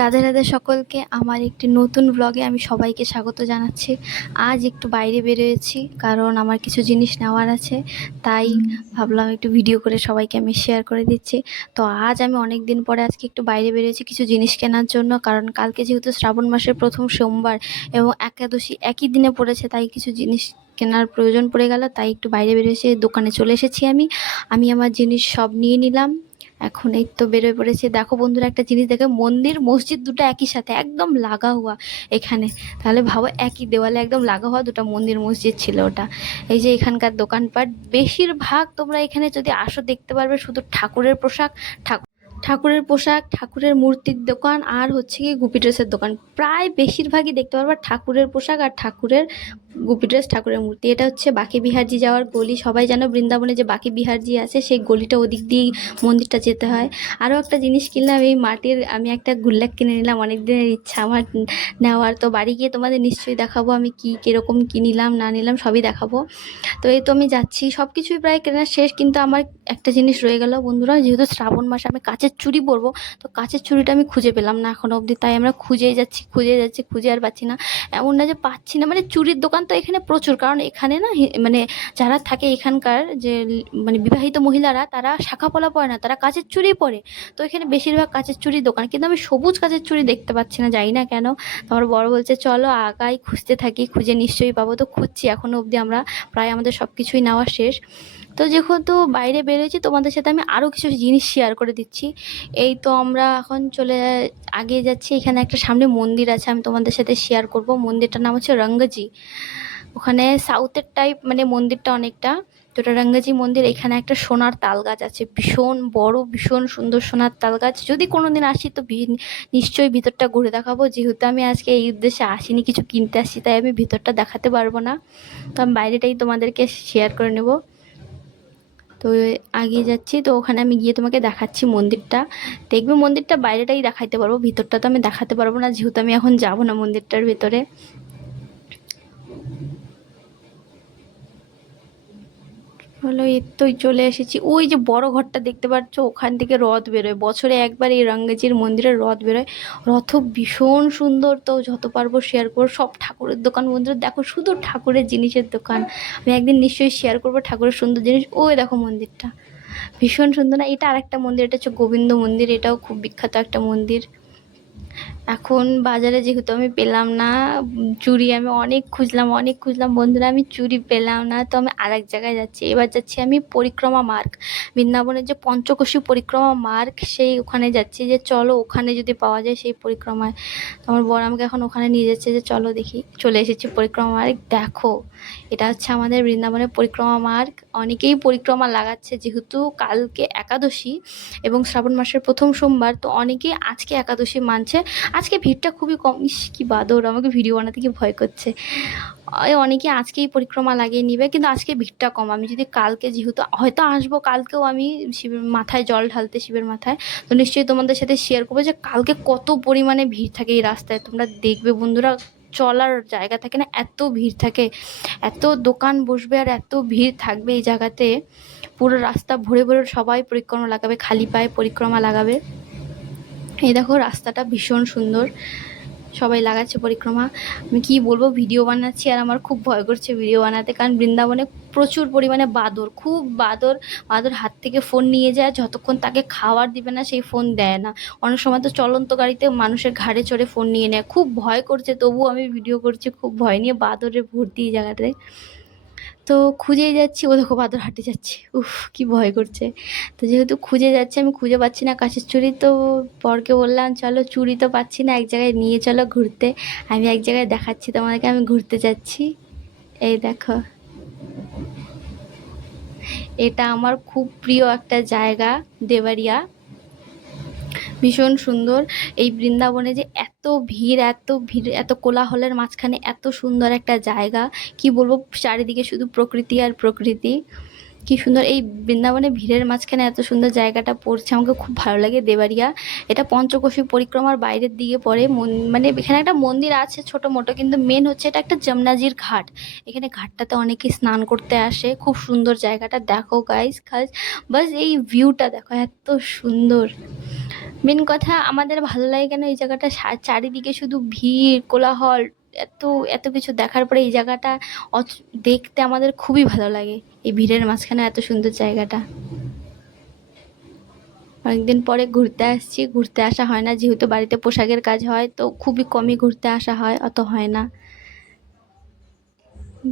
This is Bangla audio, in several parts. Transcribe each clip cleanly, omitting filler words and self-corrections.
রাধে রাধে সকলকে আমার একটি নতুন ব্লগে আমি সবাইকে স্বাগত জানাচ্ছি। আজ একটু বাইরে বেরিয়েছি কারণ আমার কিছু জিনিস নেওয়ার আছে, তাই ভাবলাম একটু ভিডিও করে সবাইকে আমি শেয়ার করে দিচ্ছি। তো আজ আমি অনেক দিন পরে আজকে একটু বাইরে বেরিয়েছি কিছু জিনিস কেনার জন্য, কারণ কালকে যেহেতু শ্রাবণ মাসের প্রথম সোমবার এবং একাদশী একই দিনে পড়েছে, তাই কিছু জিনিস কেনার প্রয়োজন পড়ে গেল, তাই একটু বাইরে বেরিয়েছে দোকানে চলে এসেছি। আমি আমার জিনিস সব নিয়ে নিলাম। এখন এই তো বেরোয় পড়েছে। দেখো বন্ধুরা, একটা জিনিস দেখে, মন্দির মসজিদ দুটো একই সাথে একদম লাগা হওয়া এখানে। তাহলে ভাবো, একই দেওয়ালে একদম লাগা হওয়া দুটো মন্দির মসজিদ ছিল ওটা। এই যে এখানকার দোকানপাট বেশিরভাগ তোমরা এখানে যদি আসো দেখতে পারবে শুধু ঠাকুরের পোশাক, ঠাকুরের মূর্তির দোকান, আর হচ্ছে কি গুপি ড্রেসের দোকান। প্রায় বেশিরভাগই দেখতে পারবা ঠাকুরের পোশাক আর ঠাকুরের গুপি ড্রেস, ঠাকুরের মূর্তি। এটা হচ্ছে বাঁকে বিহারজি যাওয়ার গলি। সবাই জানো বৃন্দাবনে যে বাঁকে বিহারজি আছে, সেই গলিটা ওদিক দিয়েই মন্দিরটা যেতে হয়। আরও একটা জিনিস কিনলাম, এই মাটির আমি একটা গুল্লাক কিনে নিলাম, অনেক দিনের ইচ্ছা আমার নেওয়ার। তো বাড়ি গিয়ে তোমাদের নিশ্চয়ই দেখাবো আমি কীরকম কী নিলাম না নিলাম, সবই দেখাবো। তো এই তো আমি যাচ্ছি, সব কিছুই প্রায় কেনা শেষ, কিন্তু আমার একটা জিনিস রয়ে গেল বন্ধুরা। যেহেতু শ্রাবণ মাসে আমি কাচের চুড়ি পরবো, তো কাচের চুড়িটা আমি খুঁজে পেলাম না এখনো অবধি, তাই আমরা খুঁজে যাচ্ছি, খুঁজে আর পাচ্ছি না। এমন না যে পাচ্ছি না, মানে চুড়ির দোকান তো এখানে প্রচুর, কারণ এখানে না মানে যারা থাকে এখানকার যে মানে বিবাহিত মহিলারা, তারা শাখা পলা পরে না, তারা কাচের চুড়ি পরে। তো এখানে বেশিরভাগ কাচের চুড়ির দোকান, কিন্তু আমি সবুজ কাচের চুড়ি দেখতে পাচ্ছি না, জানি না কেন। তো আমার বড় বলছে চলো আগাই, খুঁজতে থাকি, খুঁজে নিশ্চয়ই পাবো। তো খুঁজছি, এখনো অবধি আমরা প্রায় আমাদের সব কিছুই নেওয়া শেষ। তো যেহেতু বাইরে বেরোয়েছি, তোমাদের সাথে আমি আরও কিছু জিনিস শেয়ার করে দিচ্ছি। এই তো আমরা এখন আগিয়ে যাচ্ছি। এখানে একটা সামনে মন্দির আছে, আমি তোমাদের সাথে শেয়ার করব। মন্দিরটার নাম হচ্ছে রঙ্গজি। ওখানে সাউথের টাইপ মানে মন্দিরটা অনেকটা। তো এটা রঙ্গজি মন্দির। এখানে একটা সোনার তাল গাছ আছে, ভীষণ বড়, ভীষণ সুন্দর সোনার তাল গাছ। যদি কোনোদিন আসি তো নিশ্চয়ই ভিতরটা ঘুরে দেখাবো। যেহেতু আমি আজকে এই উদ্দেশ্যে আসিনি কিছু কিনতে আসছি, তাই আমি ভিতরটা দেখাতে পারবো না, তো আমি বাইরেটাই তোমাদেরকে শেয়ার করে নেব। তো এগিয়ে যাচ্ছি, তো ওখানে আমি গিয়ে তোমাকে দেখাচ্ছি মন্দিরটা। দেখবে মন্দিরটা বাইরেটাই দেখাইতে পারবো, ভিতরটা তো আমি দেখাতে পারবো না, যেহেতু আমি এখন যাব না মন্দিরটার ভিতরে। হলো, এই তোই চলে এসেছি। ওই যে বড় ঘরটা দেখতে পাচ্ছ, ওখান থেকে রথ বেরোয়, বছরে একবার এই রঙ্গজির মন্দিরের রথ বেরোয়। রথ ভীষণ সুন্দর। তো যত পারবো শেয়ার করবো। সব ঠাকুরের দোকান বন্ধুরা, দেখো শুধু ঠাকুরের জিনিসের দোকান। আমি একদিন নিশ্চয়ই শেয়ার করবো ঠাকুরের সুন্দর জিনিস। ওই দেখো মন্দিরটা ভীষণ সুন্দর না? এটা আরেকটা মন্দির, এটা হচ্ছে গোবিন্দ মন্দির, এটাও খুব বিখ্যাত একটা মন্দির। এখন বাজারে যেহেতু আমি পেলাম না চুড়ি, আমি অনেক খুঁজলাম বন্ধুরা, আমি চুড়ি পেলাম না। তো আমি আরেক জায়গায় যাচ্ছি। এবার যাচ্ছি আমি পরিক্রমা মার্গ, বৃন্দাবনের যে পঞ্চকোশী পরিক্রমা মার্গ, সেই ওখানে যাচ্ছি, যে চলো ওখানে যদি পাওয়া যায় সেই পরিক্রমায়। তো আমার বর আমাকে এখন ওখানে নিয়ে যাচ্ছে, যে চলো দেখি। চলে এসেছি পরিক্রমা মার্গ। দেখো, এটা হচ্ছে আমাদের বৃন্দাবনের পরিক্রমা মার্গ। অনেকেই পরিক্রমা লাগাচ্ছে, যেহেতু কালকে একাদশী এবং শ্রাবণ মাসের প্রথম সোমবার, তো অনেকেই আজকে একাদশী মানছে। আজকে ভিড়টা খুবই কম। ইস কি বাদর, আমাকে ভিডিও বানাতে কি ভয় করছে। অনেকে আজকেই পরিক্রমা লাগিয়ে নিবে, কিন্তু আজকে ভিড়টা কম। আমি যদি কালকে, যেহেতু হয়তো আসবো, কালকেও আমি শিবের মাথায় জল ঢালতে, শিবের মাথায়, তো নিশ্চয়ই তোমাদের সাথে শেয়ার করবো যে কালকে কত পরিমাণে ভিড় থাকে এই রাস্তায়। তোমরা দেখবে বন্ধুরা, চলার জায়গা থাকে না, এত ভিড় থাকে, এত দোকান বসবে আর এত ভিড় থাকবে এই জায়গাতে। পুরো রাস্তা ভরে ভরে সবাই পরিক্রমা লাগাবে, খালি পায়ে পরিক্রমা লাগাবে। এই দেখো রাস্তাটা ভীষণ সুন্দর, সবাই লাগাচ্ছে পরিক্রমা। আমি কি বলবো, ভিডিও বানাচ্ছি আর আমার খুব ভয় করছে ভিডিও বানাতে, কারণ বৃন্দাবনে প্রচুর পরিমাণে বাদর, খুব বাদর। বাদর হাত থেকে ফোন নিয়ে যায়, যতক্ষণ তাকে খাবার দিবে না সেই ফোন দেয় না। অনেক সময় তো চলন্ত গাড়িতে মানুষের ঘাড়ে চড়ে ফোন নিয়ে নেয়। খুব ভয় করছে, তবুও আমি ভিডিও করছি, খুব ভয় নিয়ে। বাদরে ভর্তি এই জায়গাটায়। তো খুঁজেই যাচ্ছি, ও দেখো বাদর হাঁটে যাচ্ছে, উফ কি ভয় করছে। তো যেহেতু খুঁজে যাচ্ছি, আমি খুঁজে পাচ্ছি না কাছের চুড়ি, তো বরকে বললাম চলো, চুড়ি তো পাচ্ছি না, এক জায়গায় নিয়ে চলো ঘুরতে। আমি এক জায়গায় দেখাচ্ছি তোমাদেরকে, আমি ঘুরতে যাচ্ছি। এই দেখো, এটা আমার খুব প্রিয় একটা জায়গা, দেবারিয়া। ভীষণ সুন্দর। এই বৃন্দাবনে যে এত কোলাহলের মাঝখানে এত সুন্দর একটা জায়গা, কি বলবো, চারিদিকে শুধু প্রকৃতি আর প্রকৃতি। কি সুন্দর এই বৃন্দাবনে ভিড়ের মাঝখানে এত সুন্দর জায়গাটা পড়ছে, আমাকে খুব ভালো লাগে। দেবারিয়া, এটা পঞ্চকোশী পরিক্রমার বাইরের দিকে পড়ে। মানে এখানে একটা মন্দির আছে ছোট মোটো, কিন্তু মেন হচ্ছে এটা একটা যমুনাজির ঘাট। এখানে ঘাটটাতে অনেকে স্নান করতে আসে। খুব সুন্দর জায়গাটা, দেখো গাইস, বাস এই ভিউটা দেখো, এত সুন্দর। মেন কথা আমাদের ভালো লাগে কেন এই জায়গাটা, চারিদিকে শুধু ভিড় কোলাহল, এত এত কিছু দেখার পরে এই জায়গাটা দেখতে আমাদের খুবই ভালো লাগে। এই ভিড়ের মাঝখানে এত সুন্দর জায়গাটা। অনেকদিন পরে ঘুরতে আসছি, ঘুরতে আসা হয় না যেহেতু বাড়িতে পোশাকের কাজ হয়, তো খুবই কমই ঘুরতে আসা হয়, অত হয় না।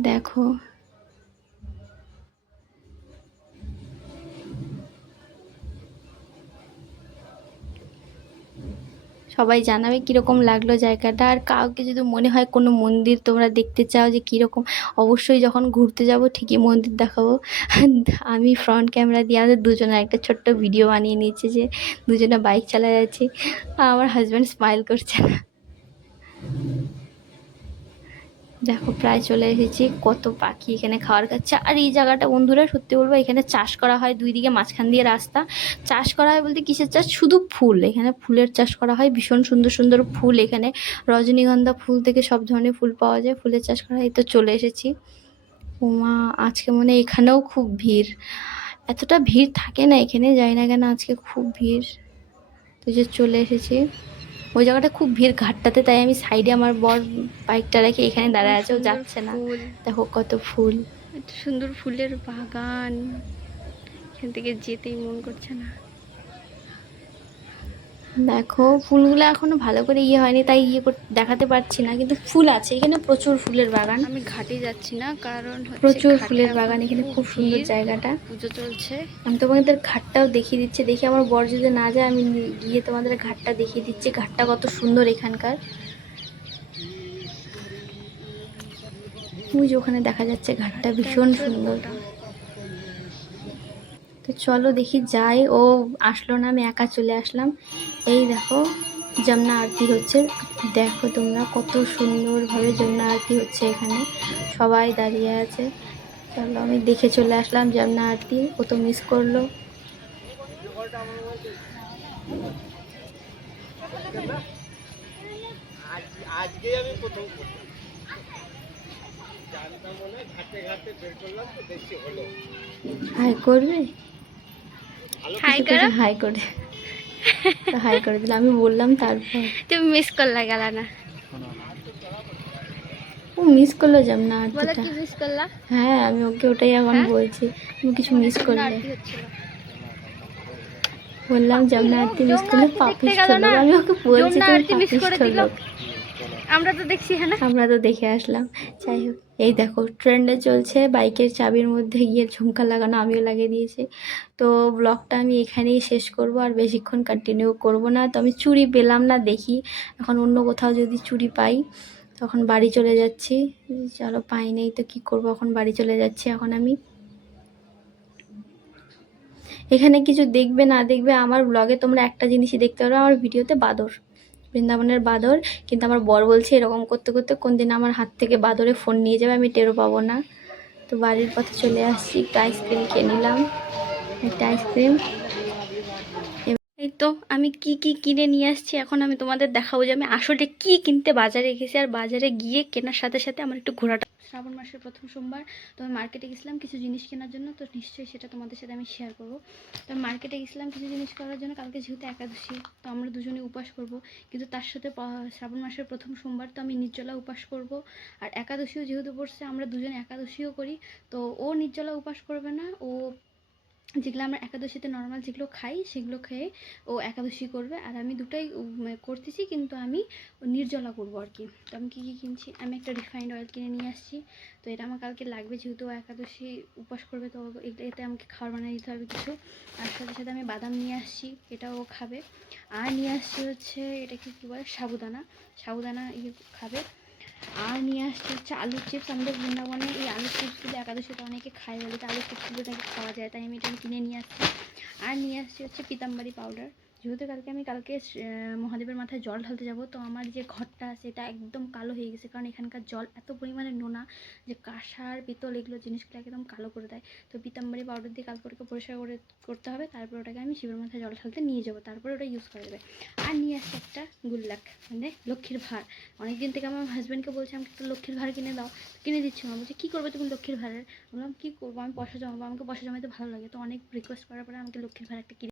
দেখো সবাই জানাবে কিরকম লাগলো জায়গাটা। আর কাউকে যদি মনে হয় কোনো মন্দির তোমরা দেখতে চাও যে কিরকম, অবশ্যই যখন ঘুরতে যাব ঠিকই মন্দির দেখাবো। আমি ফ্রন্ট ক্যামেরা দিয়ে আমাদের দুজনের একটা ছোট্ট ভিডিও বানিয়ে নিয়েছি যে দুজনে বাইক চালা যাচ্ছি, আমার হাজব্যান্ড স্মাইল করছে না। দেখো প্রায় চলে এসেছি, কত পাখি এখানে খাবার খাচ্ছে। আর এই জায়গাটা বন্ধুরা সত্যি বলবো, এখানে চাষ করা হয়, দুই দিকে মাঝখান দিয়ে রাস্তা। চাষ করা হয় বলতে কিসের চাষ, শুধু ফুল, এখানে ফুলের চাষ করা হয়, ভীষণ সুন্দর সুন্দর ফুল এখানে, রজনীগন্ধা ফুল থেকে সব ধরনের ফুল পাওয়া যায়, ফুলের চাষ করা হয়। তো চলে এসেছি। ওমা, আজকে মনে হয় এখানেও খুব ভিড়, এতটা ভিড় থাকে না এখানে, যাই না কেন আজকে খুব ভিড়। তো যে চলে এসেছি ওই জায়গাটা খুব ভিড় ঘাটটাতে, তাই আমি সাইডে আমার বর বাইকটা রেখে এখানে দাঁড়ায় আছে, ও যাচ্ছে না। দেখো কত ফুল, এত সুন্দর ফুলের বাগান, এখান থেকে যেতেই মন করছে না। দেখো ফুলগুলো এখনো ভালো করে ইয়ে হয়নি, তাই দেখাতে পারছি না, কিন্তু ফুল আছে এখানে, প্রচুর ফুলের বাগান। আমি ঘাটে যাচ্ছি না কারণ প্রচুর ফুলের বাগান এখানে, খুব সুন্দর জায়গাটা, পুজো চলছে। আমি তোমাদের ঘাটটাও দেখিয়ে দিচ্ছি, দেখি আমার বর যদি না যায় আমি গিয়ে তোমাদের ঘাটটা দেখিয়ে দিচ্ছি, ঘাটটা কত সুন্দর এখানকার। ওই যে ওখানে দেখা যাচ্ছে ঘাটটা ভীষণ সুন্দর। তো চলো দেখি যাই, ও আসলো না, আমি একা চলে আসলাম। এই দেখো যমুনা আরতি হচ্ছে, দেখো তোমরা কত সুন্দরভাবে যমুনা আরতি হচ্ছে এখানে, সবাই দাঁড়িয়ে আছে। চলো আমি দেখে চলে আসলাম যমুনা আরতি, ও তো মিস করলো। আজকে আমি প্রথম হাই করবে, হাই করো, হাই করে, হাই করে দিলাম, আমি বললাম তারপর। তুমি মিস করলা গেল না, ও মিস করলো যমুনা আরতিটা, কি মিস করলা? হ্যাঁ আমি ওকে ওটাই এখন বলছি, তুমি কিছু মিস করলে। বললাম যমুনা আরতি মিস করলে পাপিষ্ঠ লোক, আমি ওকে বলছি তুমি পাপিষ্ঠ লোক। আমরা তো দেখছি, হ্যাঁ না, আমরা তো দেখে আসলাম। যাই হোক, এই দেখো ট্রেন্ডে চলছে বাইকের চাবির মধ্যে গিয়ে ঝুমকা লাগানো, আমিও লাগিয়ে দিয়েছি। তো ব্লগটা আমি এখানেই শেষ করব, আর বেশিক্ষণ কন্টিনিউ করব না। তো আমি চুড়ি পেলাম না, দেখি এখন অন্য কোথাও যদি চুড়ি পাই তখন বাড়ি চলে যাচ্ছি। চলো পাই নেই তো কি করব, এখন বাড়ি চলে যাচ্ছি এখন আমি। এখানে কিছু দেখবে না দেখবে, আমার ব্লগে তোমরা একটা জিনিসই দেখতে পারো, আমার ভিডিওতে বাদর, বৃন্দাবনের বাদর। কিন্তু আমার বর বলছে এরকম করতে করতে কোন দিন আমার হাত থেকে বাদরে ফোন নিয়ে যাবে, আমি টেরও পাবো না। তো বাড়ির পথে চলে আসছি, একটা আইসক্রিম খেয়ে নিলাম, একটা আইসক্রিম। এই তো আমি কি কি কিনে নিয়ে আসছি, এখন আমি তোমাদের দেখাবো যে আমি আসলে কি কিনতে বাজারে গেছি, আর বাজারে গিয়ে কেনার সাথে সাথে আমার একটু ঘোরাটা। শ্রাবণ মাসের প্রথম সোমবার, তো আমি মার্কেটে গেছিলাম কিছু জিনিস কেনার জন্য, তো নিশ্চয়ই সেটা তোমাদের সাথে আমি শেয়ার করবো। তো আমি মার্কেটে গেছিলাম কিছু জিনিস করার জন্য, কালকে যেহেতু একাদশী, তো আমরা দুজনে উপাস করব, কিন্তু তার সাথে শ্রাবণ মাসের প্রথম সোমবার তো আমি নির্জলা উপাস করব, আর একাদশীও যেহেতু পড়ছে আমরা দুজনে একাদশীও করি। তো ও নির্জলা উপাস করবে না, ও যেগুলো আমরা একাদশীতে নর্মাল যেগুলো খাই সেগুলো খেয়ে ও একাদশী করবে, আর আমি দুটাই করতেছি, কিন্তু আমি নির্জলা করবো আর কি। তো আমি কী কী কিনছি, আমি একটা রিফাইন্ড অয়েল কিনে নিয়ে আসছি, তো এটা আমার কালকে লাগবে যেহেতু একাদশী উপাস করবে, তো এতে আমাকে খাবার বানিয়ে দিতে হবে কিছু। আর সাথে সাথে আমি বাদাম নিয়ে আসছি, এটাও খাবে। আর নিয়ে আসছি হচ্ছে এটা কী বলে, সাবুদানা, সাবুদানা খাবে। আর নিয়ে আসছে হচ্ছে আলুর চিপস, আমাদের বৃন্দাবনে এই আলুর চিপসগুলো একাদশীতে অনেকে খায় বলে, তো আলুর চিপসগুলো নাকি খাওয়া যায়, তাই আমি এটা কিনে নিয়ে আসছি। আর নিয়ে আসছি হচ্ছে পিতাম্বরী পাউডার, যেহেতু কালকে মহাদেবের মাথায় জল ঢালতে যাব, তো আমার যে ঘরটা সেটা একদম কালো হয়ে গেছে, কারণ এখানকার জল এত পরিমাণে নোনা যে কাঁসার পিতল এগুলো জিনিসগুলো একদম কালো করে দেয়। তো পিতাম্বরী পাউডার দিয়ে কালকে ওটাকে পরিষ্কার করতে হবে, তারপর ওটাকে আমি শিবের মাথায় জল ঢালতে নিয়ে যাবো, তারপরে ওটা ইউজ করা যাবে। আর নিয়ে আসছি একটা গুল্লাক, মানে লক্ষ্মীর ভার। অনেকদিন থেকে আমার হাজব্যান্ডকে বলছি আমাকে একটা লক্ষ্মীর ভার কিনে দাও, কিনে দিচ্ছ না, বলছে কী করবে তুমি লক্ষ্মীর ভাড়ের। বললাম কী করবো, আমি পয়সা জমাবো, আমাকে পয়সা জমাতে ভালো লাগে, তো অনেক রিকোয়েস্ট করার পরে আমাকে লক্ষ্মীর ভাড় একটা কিনে